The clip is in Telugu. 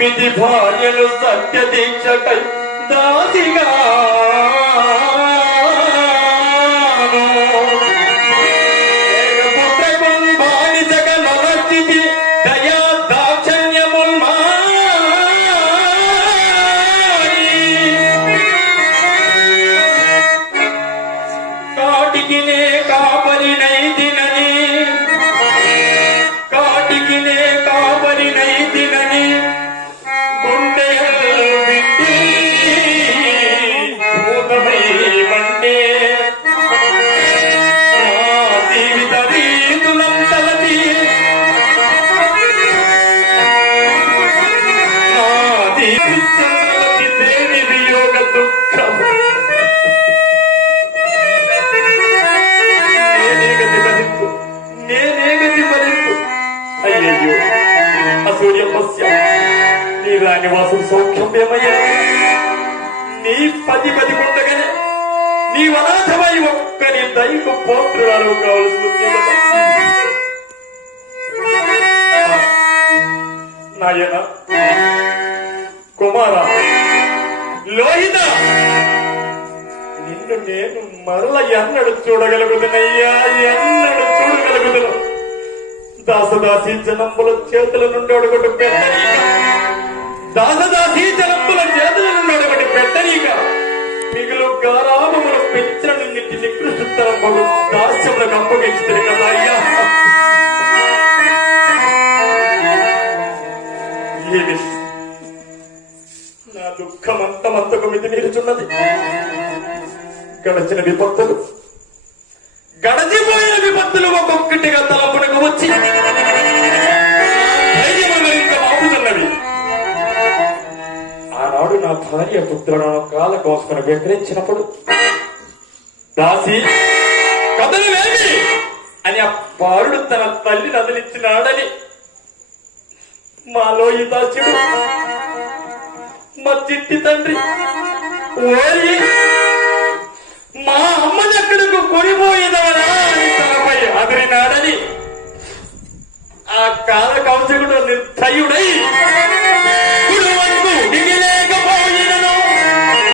తొమ్మిది భార్యలు సత్య దీక్షకై దాసిగా పుత్రకుం బానిసగ అసూర్యపస్య నీ రానివాసం సౌఖ్యం నీ పది పది ఉండగానే నీ అనాథమై ఒక్క నీ దైవ పోత్రురాలు కావలసి వచ్చింది నాయన కుమార లోహిత నిన్ను నేను మరల ఎన్నడు చూడగలుగుతున్నయ్యా ఎన్నడు చూడగలుగుతును దాసదాసి జనంబుల చేతుల నుండి ఒకటి పెట్టనీక. దాసదాసి జనంబుల చేతుల నుండి ఒకటి పెట్టనీక. మిగులు గారామముల పెంచిన నిన్నిటి నికృష్టతరం మగు దాస్యములకు అప్పగించుతుంది కదా అయ్యా. ఏమి? నా దుఃఖమంతమంతకు మిది మీరుచున్నది గడచిన విపత్తులు. గడచిపోయిన విపత్తులు ఒక్కొక్క భార్య పుత్రులను కాల కోసుకుని వ్యతిరేకించినప్పుడు దాసి కథలు అని ఆ బాలుడు తన తల్లి అదిలిచ్చినాడని మాలో ఈ దాచుడు మా చిట్టి తండ్రి ఓరి మా అమ్మ దగ్గరకు కొనిపోయేదవరా అని తనపై అదిరినాడని ఆ కాల కౌశకుడు నిర్ధయుడై